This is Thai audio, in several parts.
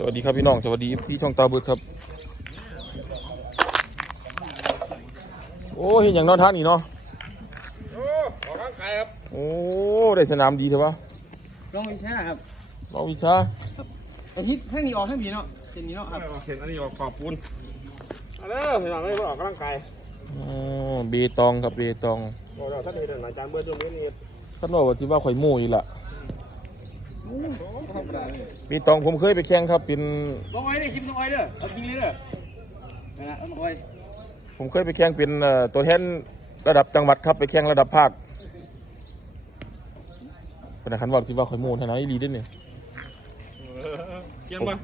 สวัสดีครับพี่น้อง สวัสดีพี่ช่องตาเบิดครับ โอ้เห็นอย่างนอนท่านนี่เนาะ โอ้ออกร่างกายครับ โอ้ได้สนามดีใช่ปะต้องวิชาครับน้องวิชาแต่ที่ทั้งนี้ออกทั้งนี้เนาะเส้นนี้เนาะครับออกเส้นอันนี้ออกขอบปูนเอาเด้อพี่น้องเลยออกร่างกายอ๋อเบตองครับเบตองโอ้เราท่านเห็นอาจารย์เบิร์ดตรงนี้นี่ท่านบอกว่าที่ว่าข่อยหมู่อีกละ ธรรมดาเลยเบตองผมเคยไปแข่งครับเป็นน้องอ้อยเนี่ยคลิปน้องอ้อยเด้อเอาจริงเลยเด้อนั่นแหละน้องอ้อยผมเคยไปแข่งเป็นเอ่อตัวแทนระดับจังหวัดครับไปแข่งระดับภาคเป็นอาคารบอกที่ว่าข่อยหมู่ท่านไหนดีเด้วยเนี่ยเกี่ยงปะ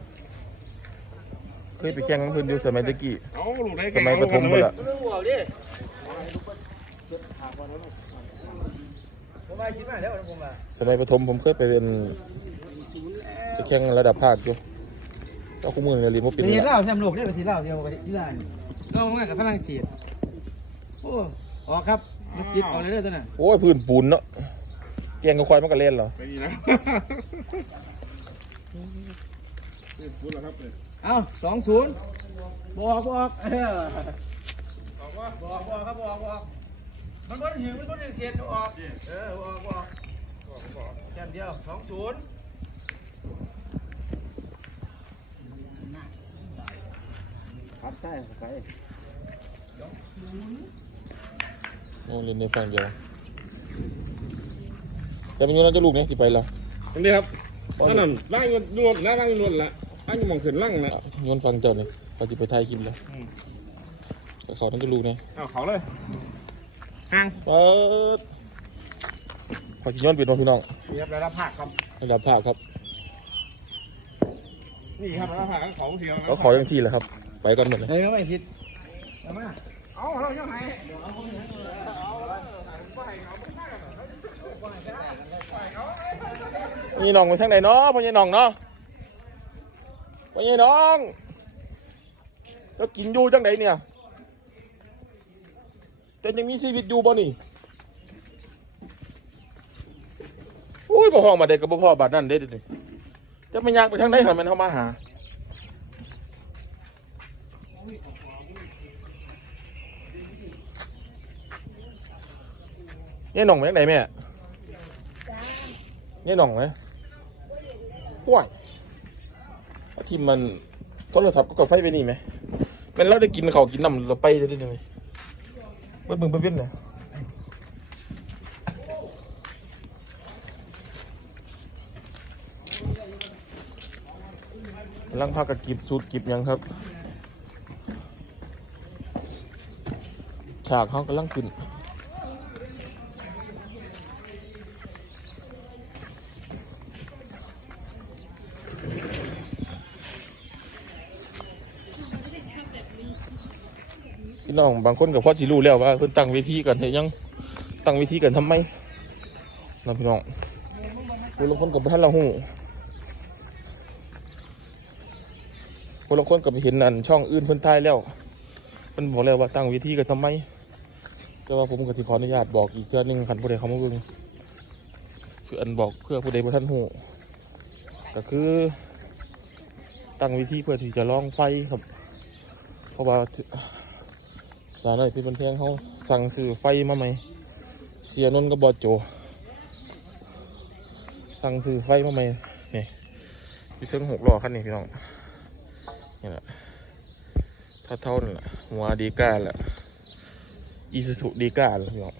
เคยไปแข่งกับเพื่อนอยู่สมัยตะกี้เอาลูกได้สมัยประถมหมดละเรื่องหัวดิ ผมมาคิดมาแล้วผมมาสมัยประถมผมเคยไปเป็นไปแข่งระดับภาคอยู่แล้วคู่มือเนี่ยเรียนว่าเป็นประเทศละลาวแชมป์โลกได้ประเทศลาวเดียวประเทศที่ลาวนี่เรามากับฝรั่งเศสโอ้ออกครับมาคิดออกเลยเด้อตัวน่ะโอ้ยพื้นปูนเนาะแข่งกับควายมันก็เล่นเหรอไปดีนะนี่พูดแล้วครับเนี่ยเอาสองศูนย์บอกบอกเออบอกว่าบอกบอกครับบอกบอก มันบ่ถึงมันบ่ถึงเสียนออก เออบอกบอกออกแค่เดียวสองศูนย์ครับใช่ใช่โอ้เล่นในฝั่งเดียวแต่เมันอยังน่าจะลูกเนี่ยที่ไปละตรงนี้ครับนั่นน่ะร่างนวดนะร่างนวดละร่างมองขึ้นร่างนะย้อนฟังเจ้าเนี่ยเขาจะไปถ่ายคลิปแล้วเขานั่นก็ลูกเนี่ยเอาเขาเลย ห่างเปิดขอชิย้อนเปลี่ยนน้องพี่น้องนี่ครับระดับผักครับระดับภาคครับนี่ครับระดับผักเขาเสียวเขาขอยังสี่แหละครับ ไปกันหมดเลยเฮ้ยไม่ผิดเอามาเอาเรายังไงนี่น้องไปทางไหนเนาะพ่อใหญ่น้องเนาะพ่อใหญ่น้อง แล้วกินอยู่จังไหนเนี่ย แต่ยังมีชีวิตอยู่บ่นี่อุ้ยบ่ห้องมาเด็กกับบ่พ่อบาดนั่นเด้ดิจะไม่ยากไปทางไหนหรอมันเข้ามาหาเนี่ยหน่องไปทางไหนแม่เนี่ยหน่องไหมห่วยทีมมันโทรศัพท์ก็กดไฟไปนี่ไหมมันเราได้กินเขาวกินน้ำเราไปได้เลย เบิ้ลมึงไปเวียนเลยกำลังพักกับกิบสูตรกิบยังครับ ฉากเขากำลังขึ้น พี่น้องบางคนกับพ่อจีรู้แล้วว่าเพิ่นตั้งเวทีกันเฮยังตั้งเวทีกันทำไมนะพี่น้องคนละคนกับท่านละหูคนละคนกับเห็นอันช่องอื่นเพิ่นทายแล้วเพิ่นบอกแล้วว่าตั้งเวทีกันทำไมแต่ว่าผมก็สิขออนุญาตบอกอีกเทื่อหนึงคันผู้ใดเขามาเบิ่งคืออันบอกเพื่อผู้ใดบ่ทันหูก็คือตั้งวิธีเพื่อที่จะลองไฟครับ เพราะว่า สารอะไรพี่บันเทิงเขาสั่งซื้อไฟมาไหม เสียนนกับบอโจ สั่งซื้อไฟมาไหมนี่พี่เทิงหกล้อคันนี้พี่น้อง นี่แหละถ้าเท่านั่นแหละหัวดีก้าแหละอีซูซุดีก้าแหละพี่น้อง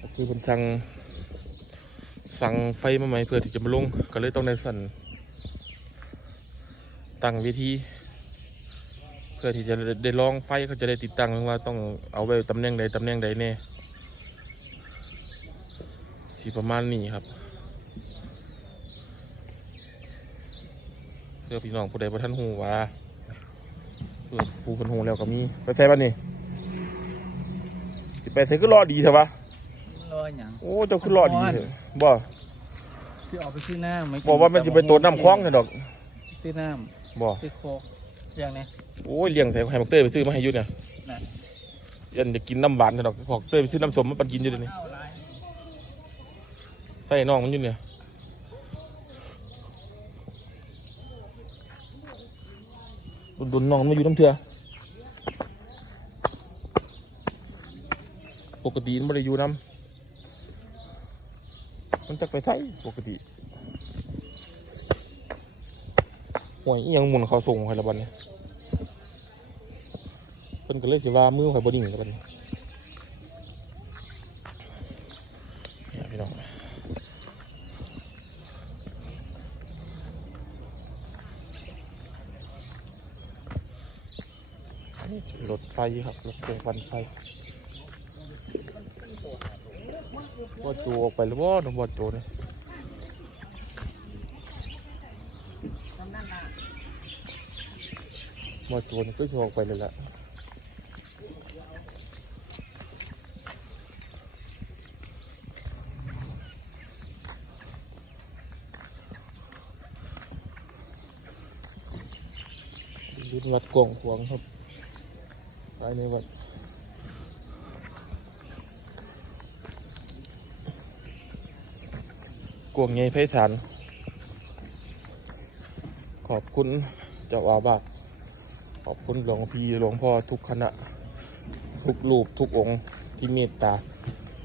ก็คือเป็นสั่งสั่งไฟมาไหมเพื่อที่จะมาลงก็เลยต้องได้สั่น ตั้งวิธีเพื่อที่จะได้ลองไฟเขาจะได้ติดตั้งว่าต้องเอาไว้ตำแหน่งใดตำแหน่งใดแน่สีประมาณนี้ครับเพื่อพี่น้องผู้ใดผู้ท่านหูว่าเพื่อผู้เพันหูแล้วก็มีไปใช้บ้านนี่สิไปใช้ก็รอดีเถอะวะรออย่างโอ้เจ้าคือรอดีเถอะบ่คือออกไปซื้อน้ำไม่บอกว่ามันจะไปโตดน้ำคล้องเถอะดอกซื้อน้ บ่ำซื้อโคกอย่างนี้โอ้ยเลี้ยงใส่ไข่มักเต้ยไปซื้อมาให้อยุดเนี่ยน่ะยันจะกินน้ำหวานเถอะดอกพอกเต้ยไปซื้อน้ำสมมาปันกินอยู่เดี๋ยวนี้ใส่น้องมันอยู่เนี่ยดุนๆน้องมันมาอยู่น้ำเถื่อปกติมันไม่ได้อยู่น้ำมันจะไปใส่ปกติ ห่วยยังหมุนเขาส่งใครละบันเนี่ยเพิ่นก็เลยสิว่ามือข่อยบดิ่งละบัดนเนี่พี่น้องรถไฟครับรถโครงฟันไฟว่าจูออกไปแล้วว่าน้องบอดโจเนี่ย บอดโจนี่ก็จะออกไปเลยละยุดวัดกวงขวงครับไปในวัดกวงไงไพศาลขอบคุณเจ้าอาวาส ขอบคุณหลวงพี่หลวงพ่อทุกคณะ ทุกรูปทุกองค์ที่เมตตา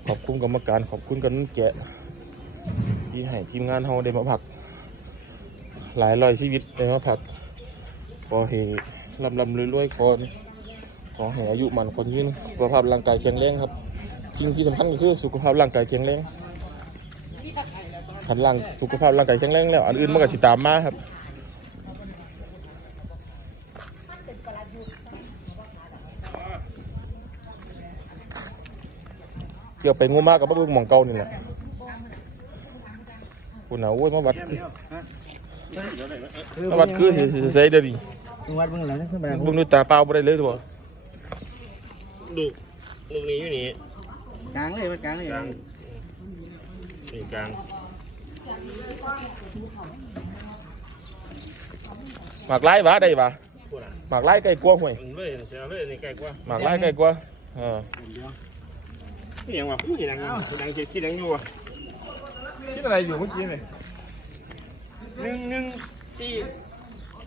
ขอบคุณกรรมการ ขอบคุณกันแกะ ที่ให้ทีมงานเฮาได้มาพัก หลายร้อยชีวิตได้มาพักขอให้ลำลำรวยๆก่อนขอให้อายุมันคนยืนสุขภาพร่างกายแข็งแรงครับสิ่งที่สำคัญก็คือสุขภาพร่างกายแข็งแรงขันร่างสุขภาพร่างกายแข็งแรงแล้วอันอื่นมันก็ติดตามมาครับ เกือบไปงูมากกับมาเบิ่งหมองเก่านี่แหละคุณน่ะโอ้ยมาวัดคือมาวัดคือสิสิใส่เด้อดิวัดเบิ่งหลังขึ้นไปเบิ่งด้วยตาเปล่าบ่ได้เลยตัวดูลูกนี้อยู่นี่กลางเลยมันกลางเลยกลางนี่กลางหมากไล่บาได้บาพูดอะหมากไล่ใกล้กลัวห่วยมึงเลยเสียเลยนี่ใกล้กว่าหมากไล่ใกล้กลัวเออ นี่ยังวะผู้หญิงดังดังเจ็ดที่ดังอยู่วะคิดอะไรอยู่เมื่อกี้เลยหนึ่งหนึ่งสี่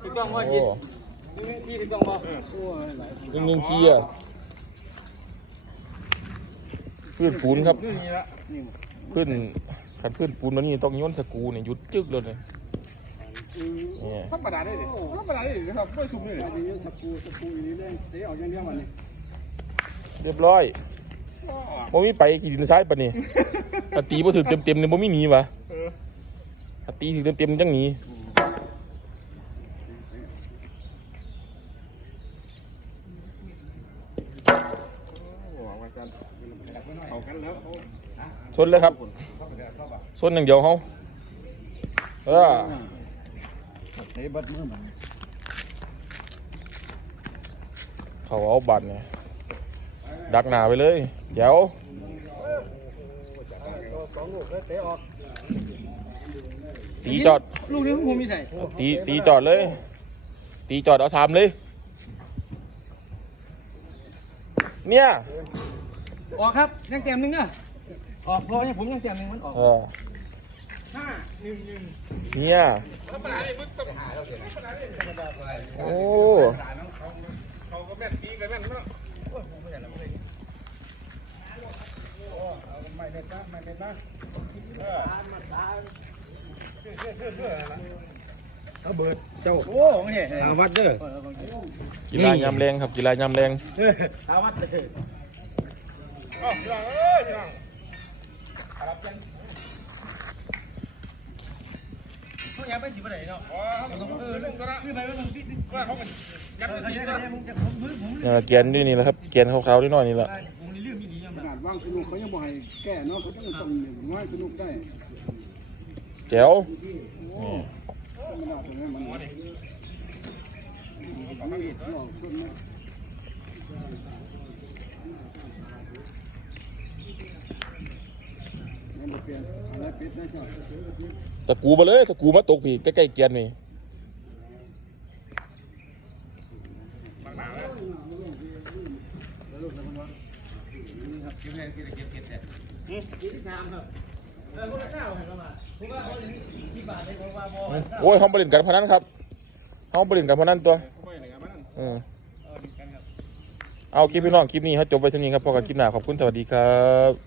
ถูกต้องว่าโอ้จิตหนึ่งหนึ่งสี่ถูกต้องบ่โอ้ยหลายหนึ่งหนึ่งเชียร์พื้นปูนครับนี่ละนี่พื้นขันพื้นปูนมันนี่ต้องโย้นสกรูเนี่ยหยุดจึกเลยเนี่ยเนี่ยธรรมดาได้เลยธรรมดาได้เลยครับไม่สุ่มเลยอันนี้สกูสกูอยู่นี่เล่นเตะออกอย่างเดียววันนี้เรียบร้อย โมมีไปขี่ดินซ้ายปะนี่ถ้าตีบ่ถึงเต็มเต็มๆเนี่ยโมมีหนีวะเออถ้าตีถึงเต็มเต็มๆจังหนีเอากันเอากันแล้วเขาชนเลยครับชนอย่างเดียวเขาเออเตะบัดมือมันเขาเอาบัตรเนี่ย ดักหนาไปเลยเดี๋ยวตีจอด ลูกนี้ผมมีใส่ตีตีจอดเลย ตีจอดเอาสามเลย เนี่ยออกครับยังเต็มหนึ่งอะออกรอเนี่ยผมยังเต็มหนึ่งมันออกห้าหนึ่งหนึ่งเนี่ยโอ้ เขาก็แม่นปีกันแม่นเนาะไม่เด็ดนะไม่เด็ดนะเอาเบิดเจ้าโอ้ไม่ใช่อาวัดเด้อกีฬายำแรงครับกีฬายำแรงอาวัดเลยอ๋อพี่น้องเอ้ยพี่น้องเขาอยากไปสิบไหนเนาะอ๋อเออเรื่องก็ละคือไปว่ามึงพี่ว่าเขาเป็นยัดเขาไปอยากสิได้มึงจะผมมือผมเออเกียนด้วยนี่แหละครับเกียนขาวๆนิดหน่อยนี่แหละผมนี่ลืมอี ดียังขนาดว่างสนุกเขายังบ่ให้แก้เนาะเขาต้องทำหนึ่งว่าสนุกได้แจ๋วนี่ธรรมดาตรงนี้มันมันนี่หลอกคนนะมันบ่เปลี่ยนอะไรปิดนะจ๊ะตะกูมาเลยตะกูมาตกพี่ใกล้ๆเกียนนี่ ครับ กินแรงกินเก็บเก็บแต่กินชามครับโอ้ยเขาบริเวณการพนันครับเขาบริเวณการพนันตัวเออเอาคลิปพี่น้องคลิปนี้เขาจบไปเท่านี้ครับพอกันคลิปหน้าขอบคุณสวัสดีครับ